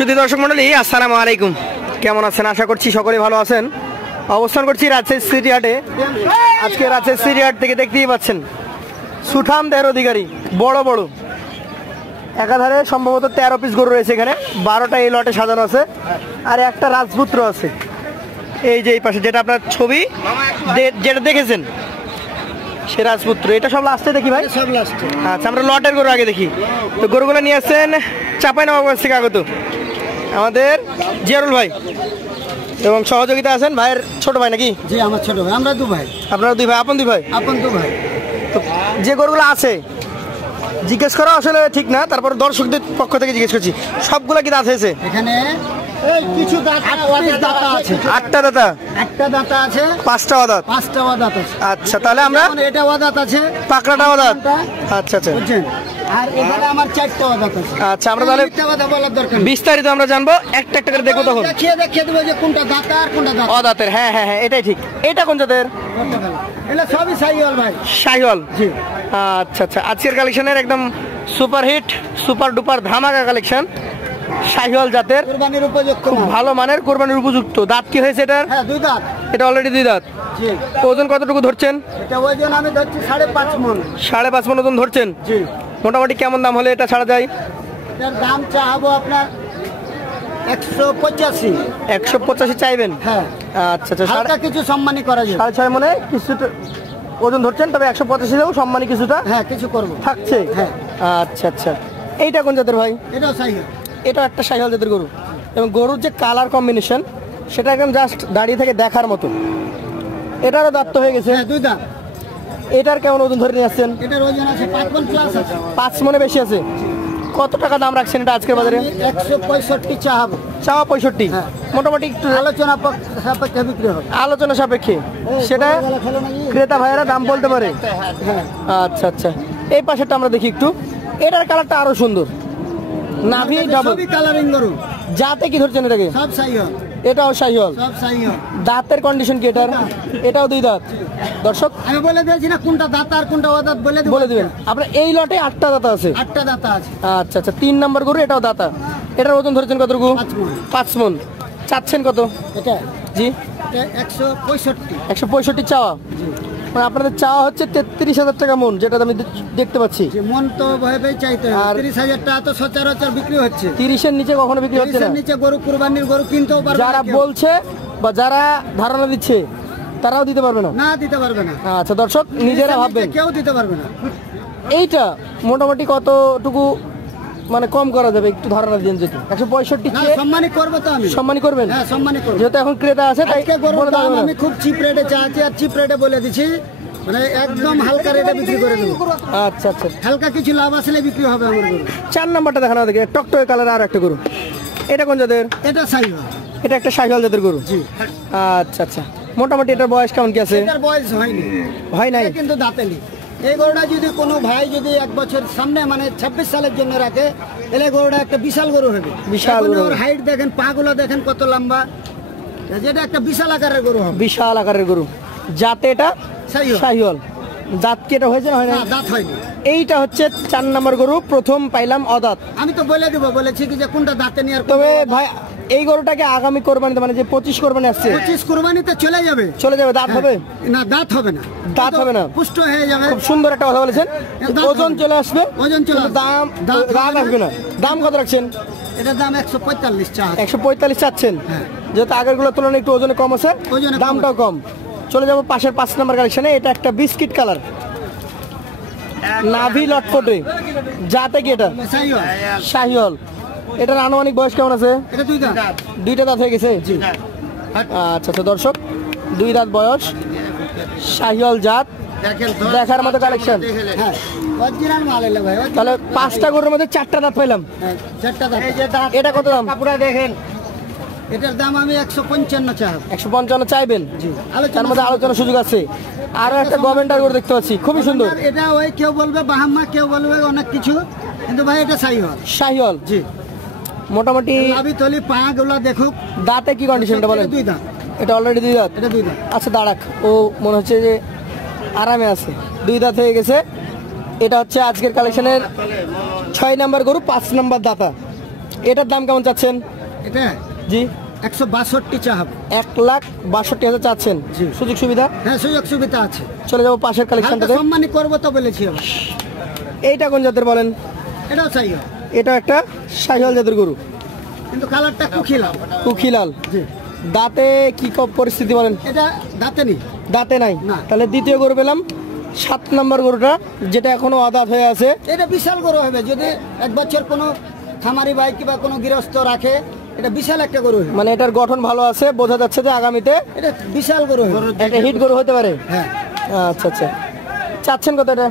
সুধী দর্শক মন্ডলী, আসসালামু আলাইকুম। কেমন আছেন? আশা করছি সকলে ভালো আছেন। অবস্থান করছি রাজশাহী সিটি হাটে। আজকে রাজশাহী সিটি হাট থেকে দেখতেই পাচ্ছেন সুঠাম দেহের অধিকারী বড় বড় একাধারে সম্ভবত 13 পিস গরু রয়েছে এখানে। 12টা এই লটে সাজানো আছে, আর একটা রাজপুত্র আছে এই যে এই পাশে, যেটা আপনার ছবি যেটা দেখেছেন সে রাজপুত্র। এটা সব লাস্টে দেখি ভাই, সব লাস্টে। আচ্ছা, আমরা লটের গরু আগে দেখি। তো গরুগুলো নিয়ে আসছেন চাঁপাইনবাবগঞ্জ থেকে আগত আমাদের জিয়ারুল ভাই, এবং সহযোগিতা আছেন ভাইয়ের ছোট ভাই নাকি? জি, আমার ছোট ভাই। আমরা 2 ভাই। আপনারা 2 ভাই? আপন 2 ভাই? আপন 2 ভাই। তো যে গরুগুলো আছে জিজ্ঞেস করা আসলে ঠিক না, তারপর দর্শকদের পক্ষ থেকে জিজ্ঞেস করছি, সবগুলা কি দাঁত হয়েছে? এখানে এই কিছু দাঁত আছে। 8টা দাঁতা? 8টা দাঁত আছে। 5টা দাঁত? 5টা দাঁত আছে। আচ্ছা, তাহলে আমরা এটা দাঁত আছে, পাকড়াটা দাঁত। আচ্ছা আচ্ছা, বুঝছেন। আর এখানে আমার 4টা দাঁত আছে। আচ্ছা, আমরা তাহলে বলার দরকার নেই, বিস্তারিত আমরা জানবো, একটা একটা করে দেখবো। তখন দেখিয়ে দেবো যে কোনটা দাঁত আর কোনটা দাঁত অদাঁতের। হ্যাঁ হ্যাঁ হ্যাঁ, এটাই ঠিক। এটা কোন জাতের? এটা সবই শাহিওয়াল ভাই। শাহিওয়াল? জি। আচ্ছা আচ্ছা, আজকের কালেকশনের একদম সুপার হিট সুপার ডুপার ধামাকা কালেকশন, শাহিওয়াল জাতের, কুরবানির উপযুক্ত, খুব ভালো মানের, কুরবানির উপযুক্ত। দাঁত কি হয়েছে এটার? হ্যাঁ, 2 দাঁত। এটা অলরেডি 2 দাঁত। জি। ওজন কতটুকু ধরছেন? এটা ওজন আমি ধরছি 5.5 মণ। 5.5 মণ ওজন ধরছেন? জি। মোটামুটি কেমন দাম হলে এটা ছাড়া যায়? এটার দাম চাহাবো আপনার 185। 185 চাইবেন? হ্যাঁ। আচ্ছা আচ্ছা, হালকা কিছু সম্মানী করা যাবে। 6.5 মণে কিছুটা ওজন ধরছেন, তবে 185 দেবো, সম্মানী কিছুটা হ্যাঁ কিছু করবো থাকছে। হ্যাঁ। আচ্ছা আচ্ছা, এইটা কোন জাতের ভাই? এটাও শাহিওয়াল। এটা একটা শাহিওয়াল জাতের গরু, এবং গরুর যে কালার কম্বিনেশন সেটা একদম জাস্ট দাঁড়িয়ে থেকে দেখার মতো। এটারও দাঁত তো হয়ে গেছে? হ্যাঁ, 2 দাঁত। এটার কেমন ওজন ধরে নিয়ে আসছেন? এটার ওজন আছে 5 মণ প্লাস আছে। 5 মণে বেশি আছে। কত টাকা দাম রাখছেন এটা আজকের বাজারে? 165 চাহাবো। চাওয়া 65? হ্যাঁ। মোটামুটি একটু আলোচনা সাপেক্ষে বিক্রি হবে। আলোচনা সাপেক্ষে সেটা ক্রেতা ভাইয়েরা দাম বলতে পারে। হ্যাঁ। আচ্ছা আচ্ছা, এই পাশেরটা আমরা দেখি একটু। এটার কালারটা আরো সুন্দর, নাভি ডাবল। সবই কালারিং গরু। জাতে কি ধরছেন এটাকে? সব শাহিওয়াল। এটাও শাহিওয়াল? সব শাহিওয়াল। দাঁতের কন্ডিশন কি এটার? এটাও 2 দাঁত। দর্শক আমি বলে দিয়েছি না কোনটা দাঁত আর কোনটা অদাঁত বলে দিবেন। আপনার এই লটে 8টা দাঁত আছে? 8টা দাঁত আছে। আচ্ছা আচ্ছা, 3 নাম্বার গরু, এটাও দাঁতা। এটার ওজন ধরেছেন কতটুকু? 5 মণ। 5 মণ। চাচ্ছেন কত? এটা জি, 165। 165 চাওয়া? মানে আপনাদের চাওয়া হচ্ছে 33,000 টাকা মণ, যেটা আমি দেখতে পাচ্ছি। মন তো ভেবেই চাইতে হবে। আর 30,000 টাকা তো সচরাচর বিক্রি হচ্ছে। 30-এর নিচে কখনো বিক্রি হচ্ছে না। 30-এর নিচে গরু কুরবানির গরু কিনতেও পারবে না। যারা বলছে বা যারা ধারণা দিচ্ছে তারাও দিতে পারবে না? না, দিতে পারবে না। আচ্ছা দর্শক, নিজেরা ভাববেন। কেউ দিতে পারবে না। এইটা মোটামুটি কতটুকু মানে কম করা যাবে, একটু ধারণা দিন যদি। 165 না, সম্মানী করব তো আমি। সম্মানী করবেন? হ্যাঁ, সম্মানী করব। যেহেতু এখন ক্রেতা আছে তাই আজকে গরুর বলে দাম দেবেন। আমি খুব চিপ রেটে চাচ্ছি, আর চিপ রেটে বলে দিছি, মানে একদম হালকা রেটে বিক্রি করে দেবো। আচ্ছা আচ্ছা, হালকা কিছু লাভ আসলে বিক্রি হবে আমার গরু। 4 নাম্বারটা দেখানো দেখে, টকটকে কালার আর একটা গরু। এটা কোন জাতের? এটা শাহিওয়াল। এটা একটা শাহিওয়াল জাতের গরু? জি। আচ্ছা আচ্ছা, মোটামুটি এটার বয়স কেমন কি আছে? এটার বয়স হয়নি। হয় নাই? এটা কিন্তু দাঁতে নেই। এই গরুটা যদি কোনো ভাই যদি 1 বছর সামনে মানে 26 সালের জন্য রাখে, তাহলে গরুটা একটা বিশাল গরু হবে। বিশাল গরু। ওর হাইট দেখেন, পাগুলো দেখেন কত লম্বা, যেটা একটা বিশাল আকারের গরু হবে। বিশাল আকারের গরু। জাতে এটা শাহিওয়াল? দাঁত কি এটা হয়েছে না হয় না? দাঁত হয়নি। এইটা হচ্ছে 4 নাম্বার গরু, প্রথম পাইলাম অদাঁত। আমি তো বলে দেবো, বলেছি কি যে কোনটা দাঁতে নিয়ে। তবে ভাই এই গরুটাকে আগামী কোরবানিতে মানে যে 25 কোরবানি আসছে, 25 কুরবানিতে চলে যাবে। চলে যাবে, দাঁত হবে না, দাঁত হবে না। দাঁত হবে না, পুষ্ট হয়ে যাবে। খুব সুন্দর একটা কথা বলেছেন। ওজন চলে আসবে, ওজন চলে কিন্তু দাম দাঁত আসবে না। দাম কত রাখছেন? এটার দাম 145 চা। 145 চাচ্ছেন? যেহেতু আগের গুলোর তুলনায় একটু ওজনে কম আছে, দামটাও কম। চলে যাবো পাশের 5 নাম্বার কালেকশনে। এটা একটা বিস্কিট কালার, নাভি লটফটে। জাতে কি এটা? শাহিওয়াল। এটার আনুমানিক বয়স কেমন আছে? এটা 2 দাঁত। 2টা দাঁত হয়ে গেছে? আচ্ছা আচ্ছা দর্শক, 2 দাঁত বয়স, শাহিওয়াল জাত, দেখার মতো কালেকশন। হ্যাঁ, অরিজিনাল মাল এলো ভাই। তাহলে 5টা গরুর মধ্যে 4টা দাঁত পেলাম। 4টা দাঁত। এই যে দাঁত, এটা কত দাম? কাপড়া দেখেন। এটার দাম আমি 155 চাই। 155 চাইবেন? জি। তার মধ্যে আলোচনার সুযোগ আছে। আরো একটা গভর্নমেন্টার গরু দেখতে পাচ্ছি, খুবই সুন্দর। এটা ওই কেউ বলবে বাহামা, কেউ বলবে অনেক কিছু, কিন্তু ভাই এটা শাহিওয়াল। শাহিওয়াল? জি। মোটামুটি আমি তলি পা গুলো দেখুক। দাঁতে কি কন্ডিশনটা বলেন? 2 দাঁত। এটা অলরেডি 2 দাঁত? এটা 2 দাঁত। আচ্ছা দাঁড়াক, ও মনে হচ্ছে যে আরামে আছে, 2 দাঁত হয়ে গেছে। এটা হচ্ছে আজকের কালেকশনের 6 নাম্বার গরু, 5 নাম্বার দাতা। এটার দাম কেমন চাচ্ছেন? এটা জি 162 চা হবে। 1,62,000 চাচ্ছেন। জি। সুযোগ সুবিধা? হ্যাঁ, সুযোগ সুবিধা আছে। চলে যাবো পাশের কালেকশনটাতে। সম্মানী করবো তো বলেছি আবার। এইটা কোন জাতের বলেন? এটাও চাই, এটা একটা শাহিওয়াল জাতের গরু, কিন্তু কালারটা কুখিলাম। কুখিলাল। জি। দাঁতে কি পরিস্থিতি বলেন? এটা দাঁতে নেই। দাঁতে নাই? না। তাহলে দ্বিতীয় গরু পেলাম, 7 নম্বর গরুটা, যেটা এখনো আদাত হয়ে আছে। এটা বিশাল গরু হবে যদি এক বছর কোনো খামারি ভাই কিংবা কোনো গৃহস্থ রাখে, এটা বিশাল একটা গরু হবে। মানে এটার গঠন ভালো আছে, বোঝা যাচ্ছে যে আগামীতে এটা বিশাল গরু হবে, একটা হিট গরু হতে পারে। হ্যাঁ। আচ্ছা আচ্ছা, চাচ্ছেন কত এটা?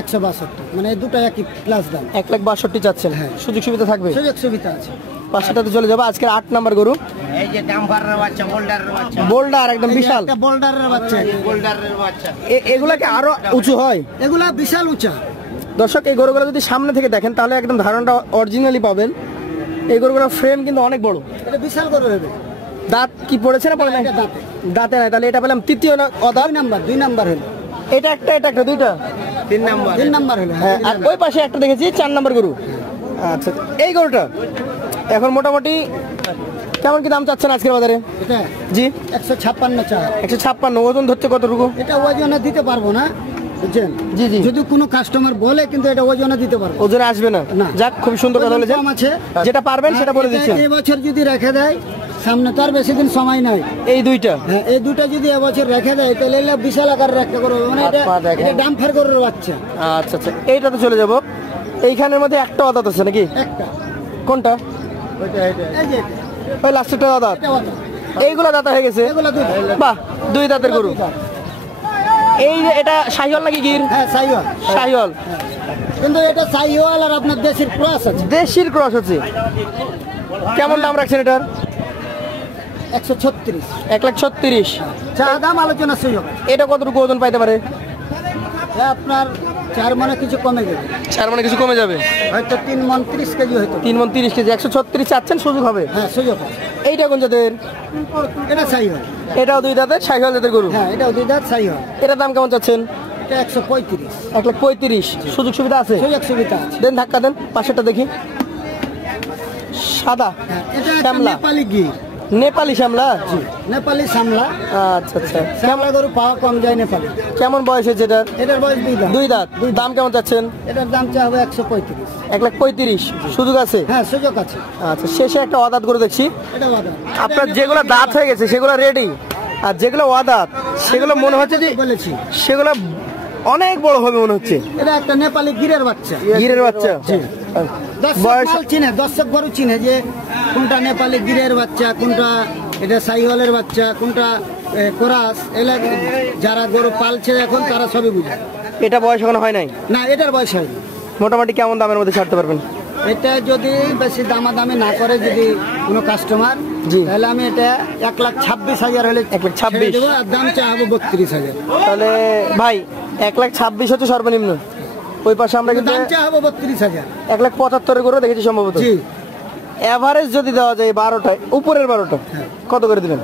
162, মানে এই দুটো একই প্লাস দাম। 1,62,000 চাচ্ছেন। হ্যাঁ। সুযোগ সুবিধা থাকবে? সুযোগ সুবিধা আছে। পাঁচটাতে চলে যাবো। আজকের 8 নম্বর গরু, এই যে ডাম্পারের বাচ্চা, বোল্ডারের বাচ্চা, বোল্ডার, একদম বিশাল। একটা বোল্ডারের বাচ্চা, বোল্ডারের বাচ্চা। এগুলা কি আরো উঁচু হয়? এগুলা বিশাল উঁচা। দর্শক, এই গরুগুলো যদি সামনে থেকে দেখেন তাহলে একদম ধারণাটা অরিজিনালি পাবেন। এই গরুগুলোর ফ্রেম কিন্তু অনেক বড়। এটা বিশাল গরু হবে। দাঁত কি পড়েছে না পড়ে নাই? এটা দাঁতে। দাঁতে নাই। তাহলে এটা পেলাম তৃতীয় অদার। 2 নাম্বার হলো। এটা একটা, এটা একটা, দুইটা। 3 নাম্বার। 3 নাম্বার হলো। হ্যাঁ, আর ওই পাশে একটা দেখেছি 4 নম্বর গরু। আচ্ছা, এই গরুটা এখন মোটামুটি কেমন কি দাম চাচ্ছেন আজকের বাজারে? এটা জি 156 চা। 156। ওজন ধরছে কতটুকু? এটা ওজনে দিতে পারবো না, বুঝছেন? জি জি। যদি কোনো কাস্টমার বলে, কিন্তু এটা ওজনে দিতে পারবো ওজনে আসবে না? না। যাক, খুব সুন্দর কথা বলেছেন। কম আছে, যেটা পারবেন সেটা বলে দিচ্ছেন। এই বছর যদি রেখে দেয়, সামনে তো আর বেশি দিন সময় নাই। এই দুইটা, হ্যাঁ, এই দুটো যদি এবছর রেখে দেয় তাহলে এগুলো বিশাল আকারের একটা গরু হবে। মানে এটা পা দেখেন। এটা ডাম্পার গরুর বাচ্চা। আচ্ছা আচ্ছা, এইটাতে চলে যাব। এইখানের মধ্যে একটা আদাত আছে নাকি? একটা কোনটা? এই যে ওই লাস্টেরটা আদাত। এটা ওটা। এইগুলা দাঁতা হয়ে গেছে? এগুলো দুটো। বাহ, 2 দাঁতের গরু। এই যে এটা শাহিওয়াল নাকি গির? হ্যাঁ, সাইওয়াল। শাহিওয়াল। কিন্তু এটা সাইওয়াল আর আপনার দেশের ক্রস আছে। দেশির ক্রস হচ্ছে। কেমন দাম রাখছেন এটার? 136। 1,36,000। চা দাম আলোচনা সুযোগ। এটা কতটুকু ওজন পাইতে পারে? আপনার 4 মনে কিছু কমে যাবে, 4 মানে কিছু কমে যাবে, হয়তো 3 মন 30 কেজি হয়তো। 3 মণ 30 কেজি। 136 চাচ্ছেন, সুযোগ হবে? হ্যাঁ, সুযোগ আছে। এইটা কোন জাতের? এটা সাইওয়াল। এটাও 2 দাঁতের শাহিওয়াল জাতের গরু। হ্যাঁ, এটাও 2 দাঁত সাইওয়াল। এটার দাম কেমন চাচ্ছেন? এটা 135। 1,35,000। সুযোগ সুবিধা আছে? সুযোগ সুবিধা আছে। দেন, ধাক্কা দেন। পাশেরটা দেখি, সাদা হ্যাঁ, এটা একটা শ্যামলা, নেপালি গির। নেপালি শ্যামলা। নেপালি সামলা। আচ্ছা আচ্ছা। শ্যামলা গরু পাওয়া কম যায় নেপালি। কেমন বয়স হয়েছে এটার? এটার বয়স 2 দাঁত। 2 দাঁত। দাম কেমন চাচ্ছেন? এটার দাম চা হবে 135। 1,35,000। সুযোগ আছে? হ্যাঁ, সুযোগ আছে। আচ্ছা, শেষে একটা অদাত করে দেখছি। এটা বাদা। আপনার যেগুলো দাঁত হয়ে গেছে সেগুলো রেডি, আর যেগুলো অদাঁত সেগুলো মনে হচ্ছে যে বলেছি সেগুলো অনেক বড় হবে মনে হচ্ছে। এটা একটা নেপালি গিরের বাচ্চা। গিরের বাচ্চা। দর্শক বয়স মাল চিনে, দর্শক গরু চিনে যে কোনটা নেপালি গিরের বাচ্চা, কোনটা এটা সাইওয়ালের বাচ্চা, কোনটা কোরাস। এলা যারা গরু পালছে এখন তারা সবই বুঝে। এটা বয়স এখনো হয় নাই? না, এটার বয়স হয়নি। মোটামুটি কেমন দামের মধ্যে ছাড়তে পারবেন? এটা যদি বেশি দামাদামি না করে যদি কোনো কাস্টমার, জি। তাহলে আমি এটা 1,26,000 হলে 1,26,000 ছেড়ে দেবো, আর দাম চা হবে 32,000। তাহলে ভাই 1,26,000 হচ্ছে সর্বনিম্ন। ওই পাশে আমরা কিন্তু দাম চা হবে 32,000। 1,75,000 করে দেখেছি সম্ভবত। জি। এভারেজ যদি দেওয়া যায় 12টায়, উপরের 12টা কত করে দিবেন?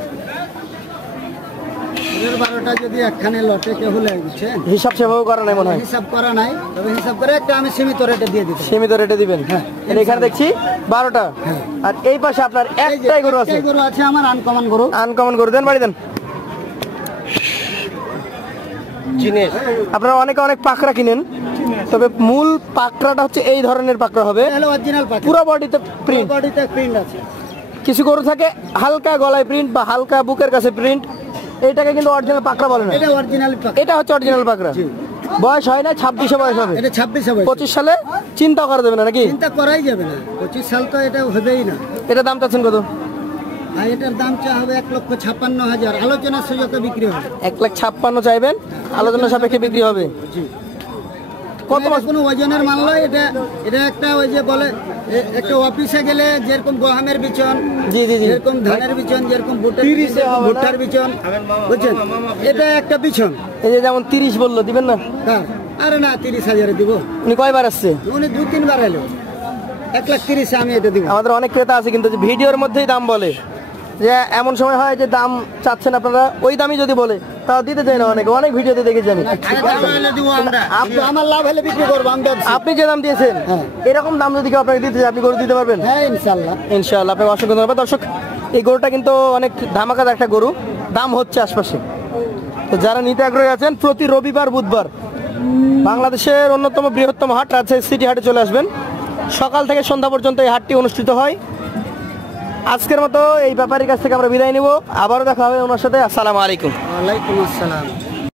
12টা যদি একখানে লটে কেউ হলে, বুঝছেন? হিসাব সেভাবে করা নাই মনে হয়। হিসাব করা নাই, তবে হিসাব করে একটা আমি সীমিত রেটে দিয়ে দিতে। সীমিত রেটে দিবেন? হ্যাঁ। এখানে দেখছি 12টা। হ্যাঁ। আর এই পাশে আপনার একটাই গরু আছে। গরু আছে আমার, আনকমন গরু। আনকমন গরু। দেন, বাড়ি দেন। জিনিস আপনারা অনেকে অনেক পাকড়া কিনেন, তবে মূল পাকড়াটা হচ্ছে এই ধরনের পাকড়া হবে। হলো অরিজিনাল পাখি। পুরো বডিতে প্রিন্ট। বডিতে প্রিন্ট আছে। কিছু গরু থাকে হালকা গলায় প্রিন্ট বা হালকা বুকের কাছে প্রিন্ট, এইটাকে কিন্তু অরিজিনাল পাকড়া বলে না। এটা অরিজিনাল পাখি। এটা হচ্ছে অরিজিনাল পাকড়া। বয়স হয় না, 26 বয়স হবে। এটা 26 হবে। 25 সালে চিন্তা করা যাবে না নাকি? চিন্তা করাই যাবে না, 25 সাল তো এটা হবেই না। এটা দাম চাচ্ছেন কত? আর এটার দাম চা হবে 1,56,000। আলোচনার সুযোগে বিক্রি হবে। 1,56,000 চাইবেন, আলোচনা সাপেক্ষে বিক্রি হবে। জি। কত মাস? কোনো ওজনের মাল নয় এটা। এটা একটা ওই যে বলে একটা অফিসে গেলে যেরকম গহামের বিচন, জি জি জি। যেরকম ধানের বিচন, যেরকম ভুট্টার বিচন, বুঝছেন? এটা একটা বিচন। এই যে যেমন 30 বললো, দিবেন না? হ্যাঁ। আরে না, 30,000 দিব। উনি কয়বার আসছে? উনি 2-3 বার এলো। 1,30,000 আমি এটা দিব। আমাদের অনেক ক্রেতা আছে কিন্তু যে ভিডিওর মধ্যেই দাম বলে, যে এমন সময় হয় যে দাম চাচ্ছেন আপনারা ওই দামই যদি বলে তাও দিতে চাই না, অনেক ভিডিওতে দেখেছি আমি। আমার লাভ হলে বিক্রি করবো আমি ব্যবসা। আপনি যে দাম দিয়েছেন এরকম দাম যদি কেউ আপনাকে দিতে চায় আপনি গরু দিতে পারবেন? হ্যাঁ ইনশাল্লাহ। ইনশাআল্লাহ। আপনাকে অসংখ্য ধন্যবাদ। দর্শক, এই গরুটা কিন্তু অনেক ধামাকাদার একটা গরু, দাম হচ্ছে আশপাশে। তো যারা নিতে আগ্রহী আছেন প্রতি রবিবার বুধবার বাংলাদেশের অন্যতম বৃহত্তম হাট রাজশাহী সিটি হাটে চলে আসবেন। সকাল থেকে সন্ধ্যা পর্যন্ত এই হাটটি অনুষ্ঠিত হয়। আজকের মতো এই ব্যাপারীর কাছ থেকে আমরা বিদায় নিব, আবারও দেখা হবে ওনার সাথে। আসসালামু আলাইকুম। ওয়ালাইকুম আসসালাম।